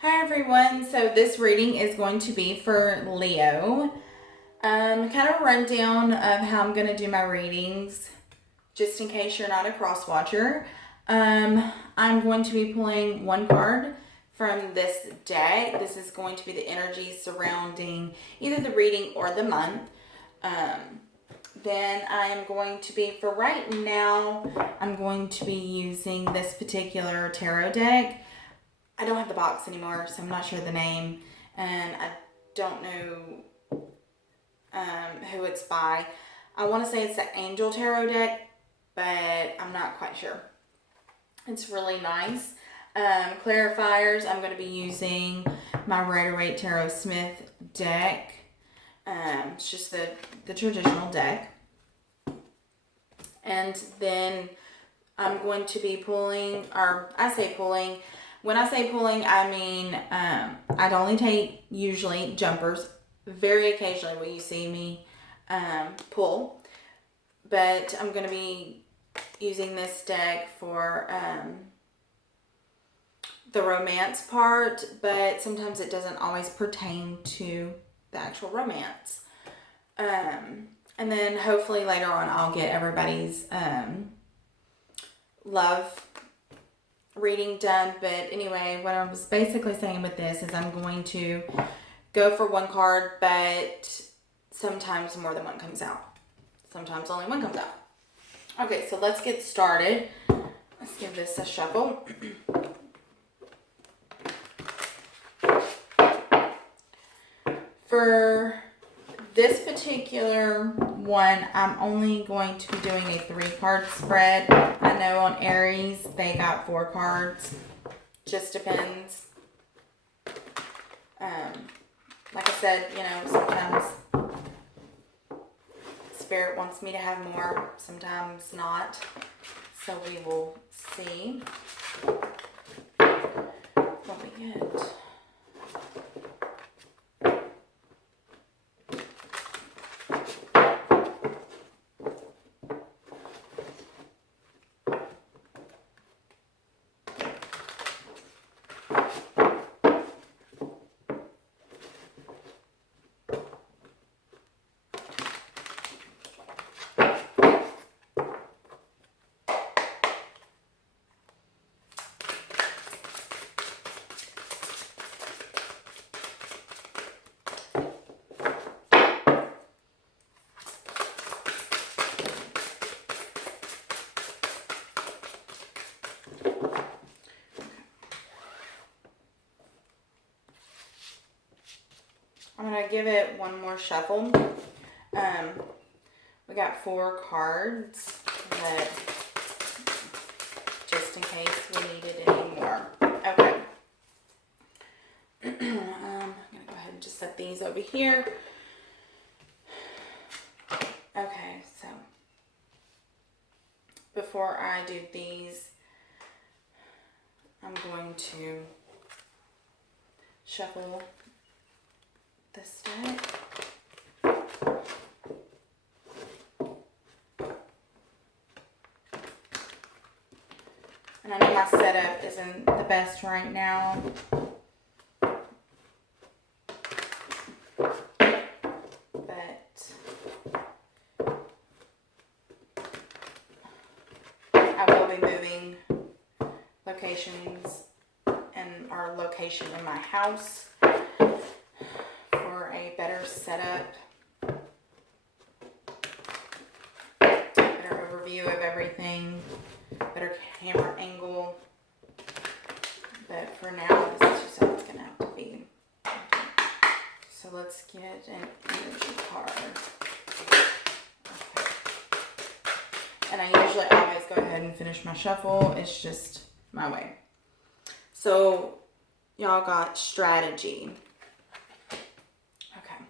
Hi everyone. So this reading is going to be for Leo. Kind of a rundown of how I'm going to do my readings, just in case you're not a cross watcher. I'm going to be pulling one card from this deck. This is going to be the energy surrounding either the reading or the month. Then I am going to be, for right now, I'm going to be using this particular tarot deck. I don't have the box anymore, so I'm not sure the name, and I don't know who it's by. I want to say it's the Angel Tarot deck, but I'm not quite sure. It's really nice. Clarifiers, I'm going to be using my Rider-Waite Tarot Smith deck. It's just the traditional deck. And then I'm going to be pulling, or I say pulling. When I say pulling, I mean I'd only take usually jumpers. Very occasionally will you see me pull. But I'm going to be using this deck for the romance part, but sometimes it doesn't always pertain to the actual romance. And then hopefully later on I'll get everybody's love reading done. But anyway, what I was basically saying with this is I'm going to go for one card, but sometimes more than one comes out. Sometimes only one comes out. Okay, so let's get started. Let's give this a shuffle. For this particular one, I'm only going to be doing a 3-card spread. I know on Aries, they got 4 cards. Just depends. Like I said, sometimes Spirit wants me to have more, sometimes not. So we will see what we get. I'm going to give it one more shuffle. We got 4 cards, but just in case we needed any more. Okay. I'm going to go ahead and just set these over here. Okay, so before I do these, I'm going to shuffle this deck. And I know my setup isn't the best right now. But I will be moving locations and our location in my house for a better setup, better overview of everything, better camera angle. But for now, this is just how it's going to have to be. So let's get an energy card. Okay. And I usually always go ahead and finish my shuffle. It's just my way. So y'all got strategy. Okay.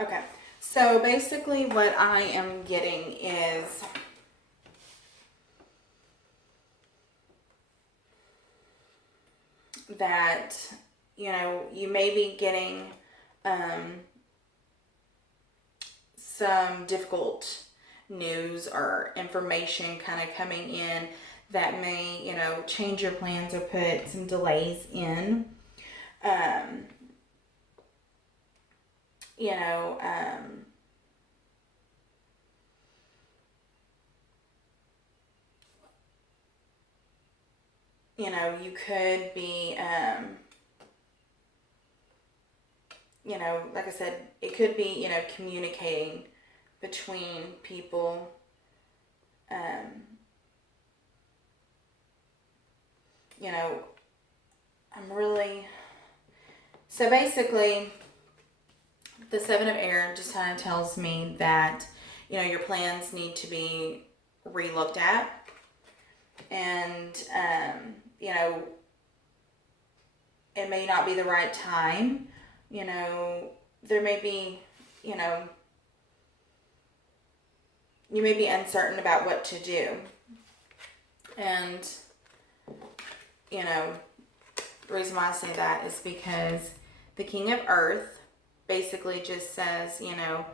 Okay, So basically what I am getting is that, you may be getting some difficult news or information kind of coming in that may, change your plans or put some delays in. You know, you could be, like I said, it could be, communicating between people. I'm really, so basically, the Seven of Air just kind of tells me that, your plans need to be re-looked at. And, it may not be the right time. There may be, you may be uncertain about what to do. And, the reason why I say that is because the King of Earth basically just says, there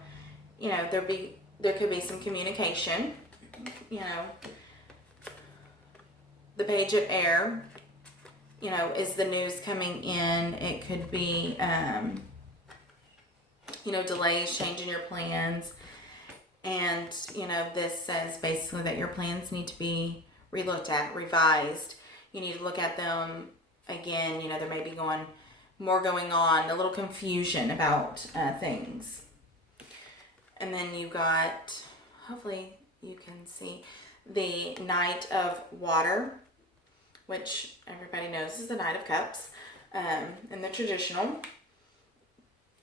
could be some communication. The Page of Air, is the news coming in. It could be, delays, changing your plans. And, this says basically that your plans need to be relooked at, revised. You need to look at them again. There may be more going on, a little confusion about things. And then you got, hopefully you can see, the Knight of Water, which everybody knows is the Knight of Cups in the traditional.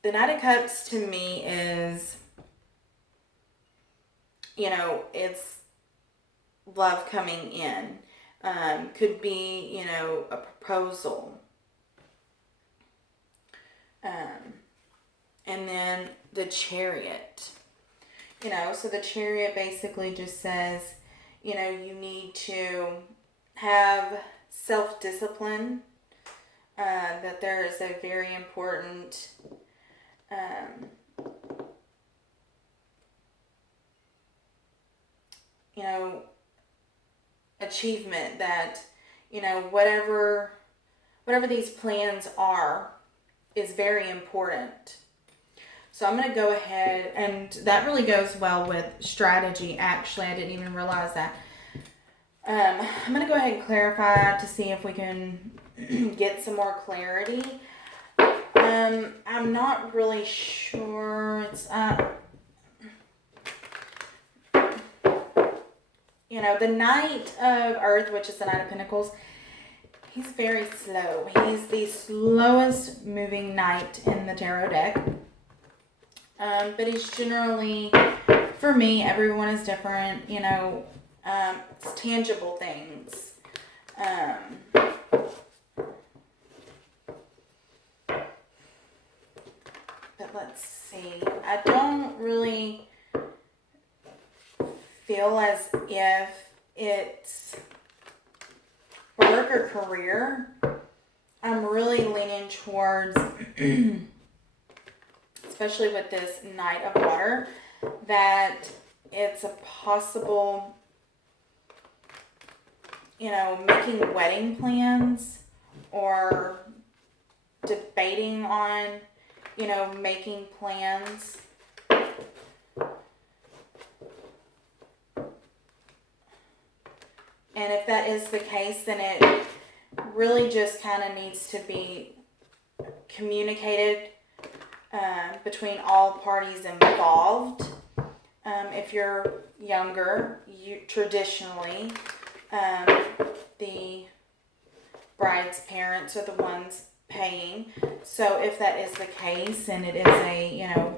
The Knight of Cups to me is, it's love coming in. Could be, a proposal. And then the Chariot. So the Chariot basically just says, you need to have self-discipline. That there is a very important achievement that, whatever these plans are is very important. So I'm going to go ahead, and that really goes well with strategy. Actually, I didn't even realize that. I'm going to go ahead and clarify to see if we can get some more clarity. I'm not really sure. It's, the Knight of Earth, which is the Knight of Pentacles, he's very slow. He's the slowest moving knight in the tarot deck. But he's generally, for me, everyone is different, it's tangible things. But let's see. I don't really feel as if it's work or career. I'm really leaning towards, especially with this Knight of Water, that it's a possible, making wedding plans or debating on, making plans. And if that is the case, then it really just kind of needs to be communicated between all parties involved. If you're younger, traditionally, the bride's parents are the ones paying. So if that is the case and it is a,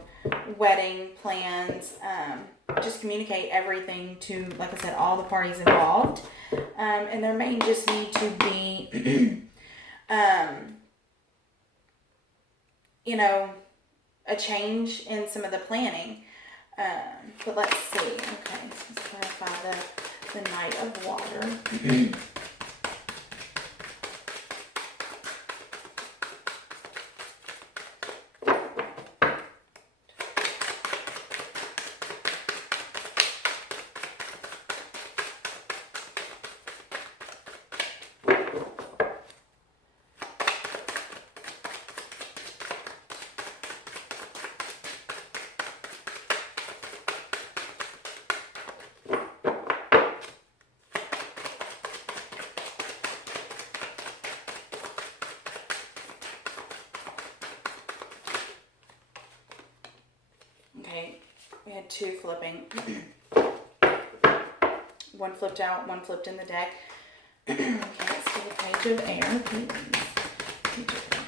wedding plans, just communicate everything to, like I said, all the parties involved. And there may just need to be, a change in some of the planning. But let's see. Okay, let's clarify the Knight of Water. Okay, we had two flipping. One flipped out, one flipped in the deck. Okay, let's do the Page of Air, please. Page of Air.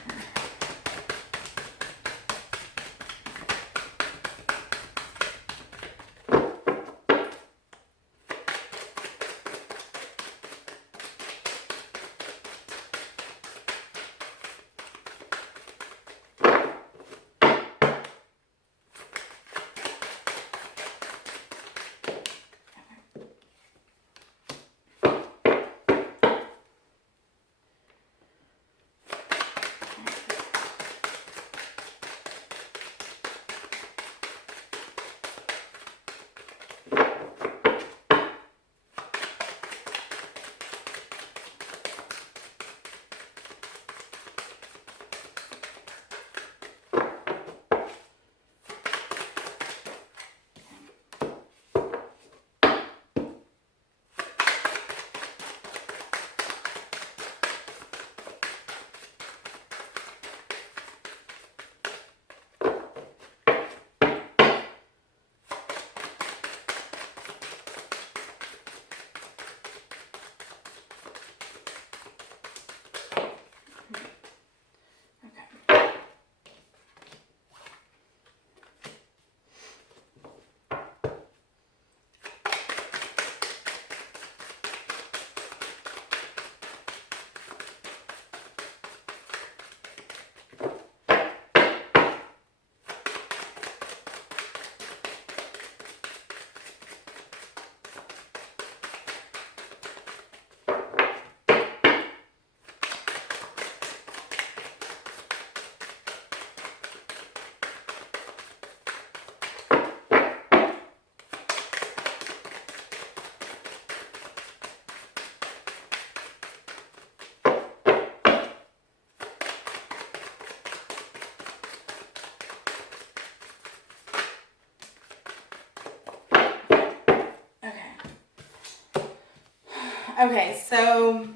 Okay, so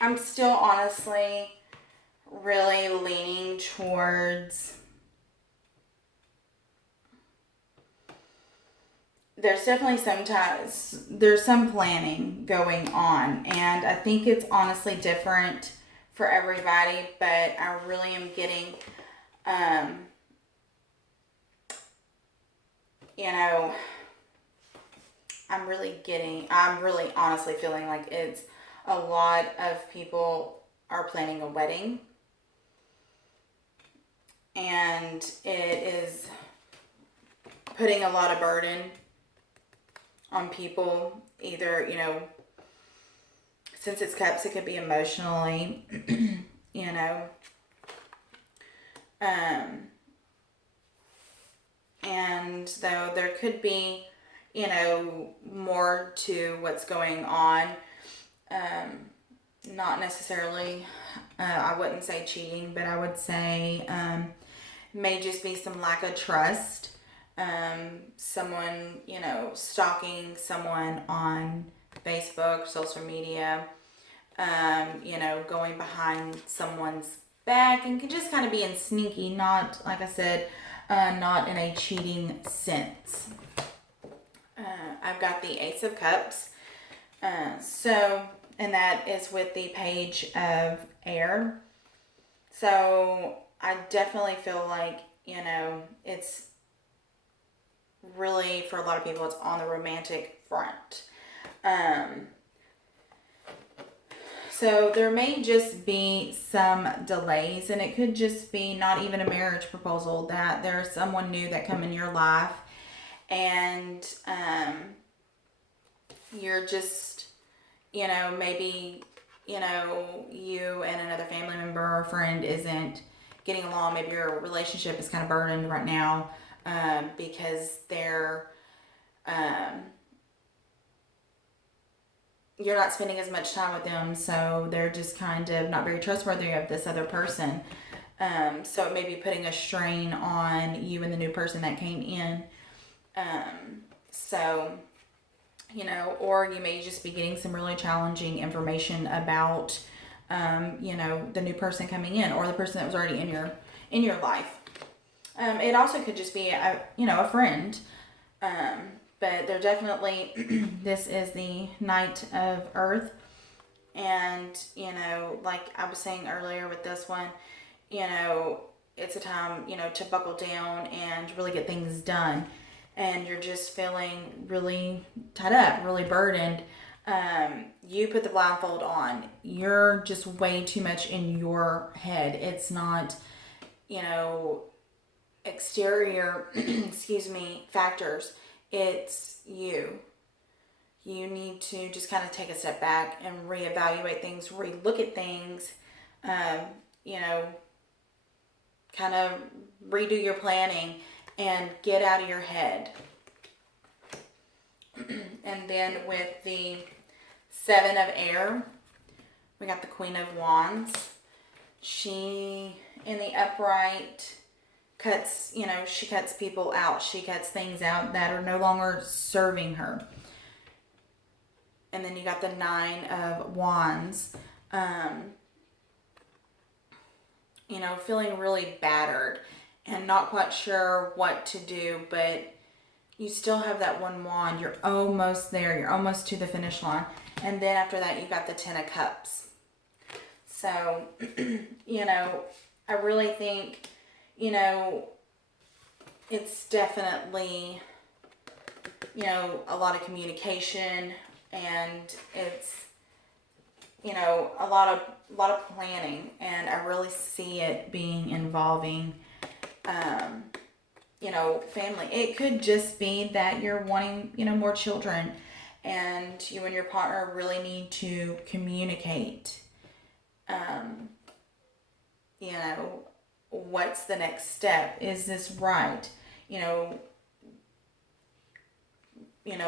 I'm still honestly really leaning towards there's definitely there's some planning going on, and I think it's honestly different for everybody, but I really am getting you know, I'm really honestly feeling like it's a lot of people are planning a wedding, and it is putting a lot of burden on people. Either, since it's cups, it could be emotionally, and though there could be, more to what's going on. Not necessarily, I wouldn't say cheating, but I would say may just be some lack of trust. Someone, stalking someone on Facebook, social media, going behind someone's back, and can just kind of being sneaky, not, like I said, not in a cheating sense. I've got the Ace of Cups. And that is with the Page of Air. So I definitely feel like, it's really, for a lot of people, it's on the romantic front. So there may just be some delays, and it could just be not even a marriage proposal, that there's someone new that come in your life, and you're just, maybe, you and another family member or friend isn't getting along. Maybe your relationship is kind of burdened right now because you're not spending as much time with them, so they're just kind of not very trustworthy of this other person. So it may be putting a strain on you and the new person that came in. Or you may just be getting some really challenging information about, the new person coming in, or the person that was already in your life. It also could just be a friend. But they're definitely, this is the Knight of Earth. And, like I was saying earlier with this one, it's a time, to buckle down and really get things done. And you're just feeling really tied up, really burdened. You put the blindfold on. You're just way too much in your head. It's not, exterior, factors. It's you. You need to just kind of take a step back and reevaluate things, relook at things, kind of redo your planning and get out of your head. And then with the Seven of Air, we got the Queen of Wands. She, in the upright, she cuts people out. She cuts things out that are no longer serving her. And then you got the Nine of Wands. Feeling really battered and not quite sure what to do, but you still have that one wand. You're almost there. You're almost to the finish line. And then after that, you got the Ten of Cups. So, I really think, it's definitely, a lot of communication, and it's, a lot of planning, and I really see it being involving, family. It could just be that you're wanting, more children, and you and your partner really need to communicate, what's the next step? Is this right?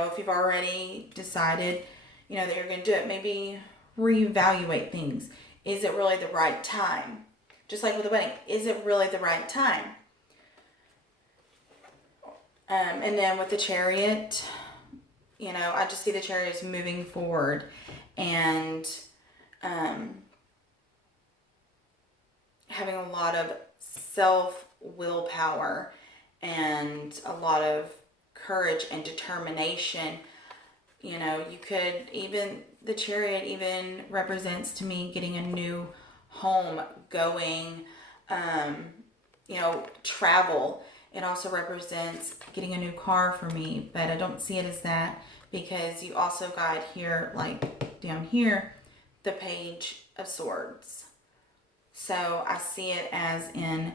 If you've already decided, that you're going to do it, maybe reevaluate things. Is it really the right time? Just like with a wedding, is it really the right time? And then with the Chariot, I just see the Chariot is moving forward, and having a lot of willpower and a lot of courage and determination. You could even, the Chariot even represents to me getting a new home, going, travel. It also represents getting a new car for me, but I don't see it as that, because you also got here, like down here, the Page of Swords. So I see it as in,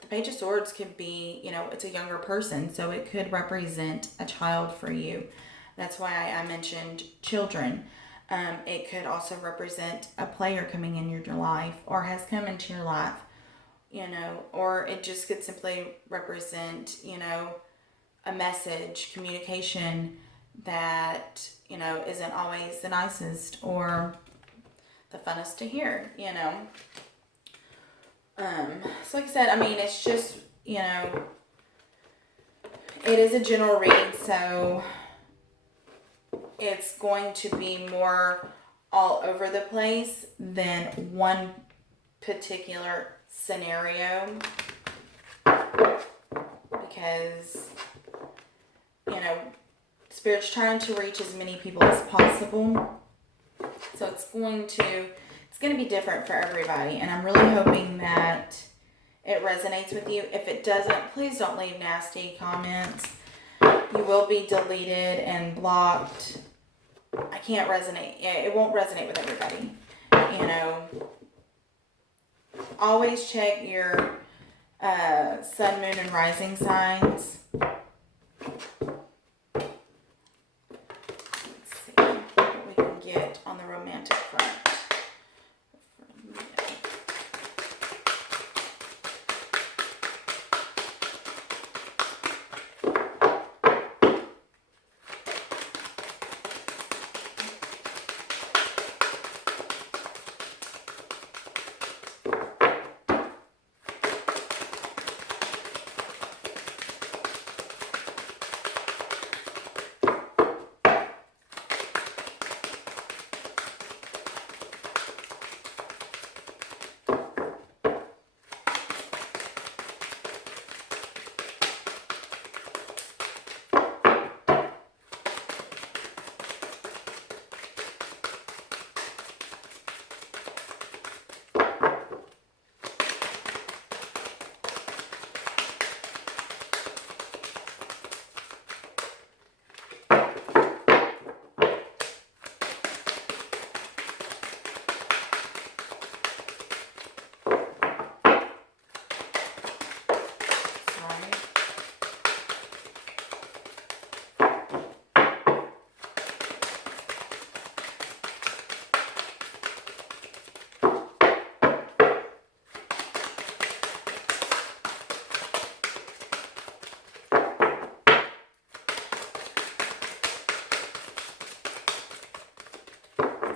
the Page of Swords could be, it's a younger person, so it could represent a child for you. That's why I mentioned children. It could also represent a player coming in your life, or has come into your life, or it just could simply represent, a message, communication that, isn't always the nicest or the funnest to hear, So like I said, it's just, it is a general reading, so it's going to be more all over the place than one particular scenario, because, Spirit's trying to reach as many people as possible. So it's going to be different for everybody, and I'm really hoping that it resonates with you. If it doesn't, please don't leave nasty comments. You will be deleted and blocked I can't resonate. It won't resonate with everybody. You know, always check your sun, moon, and rising signs. Let's see what we can get on the romantic front.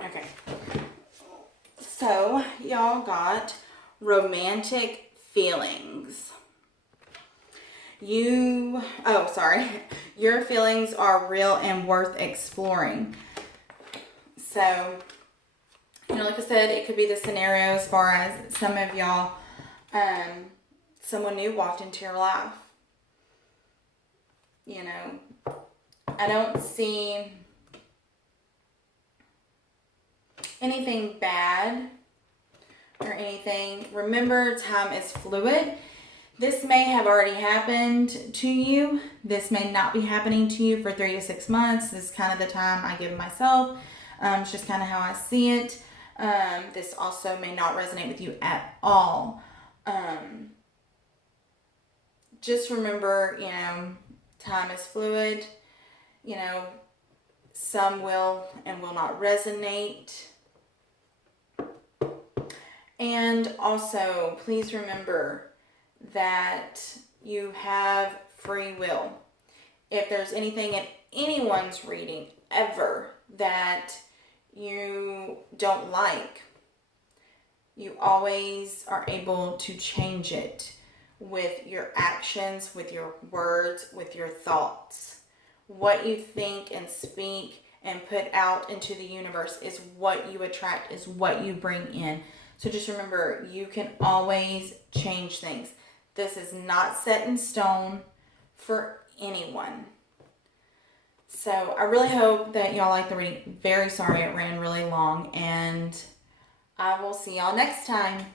Okay. So, y'all got romantic feelings. Your feelings are real and worth exploring. So, like I said, it could be the scenario as far as some of y'all, someone new walked into your life. I don't see anything bad or anything. Remember, time is fluid. This may have already happened to you. This may not be happening to you for 3 to 6 months. This is kind of the time I give myself. It's just kind of how I see it. This also may not resonate with you at all. Just remember, time is fluid. Some will and will not resonate. And also, please remember that you have free will. If there's anything in anyone's reading ever that you don't like, you always are able to change it with your actions, with your words, with your thoughts. What you think and speak and put out into the universe is what you attract, is what you bring in. So just remember, you can always change things. This is not set in stone for anyone. So I really hope that y'all like the reading. Very sorry it ran really long, and I will see y'all next time.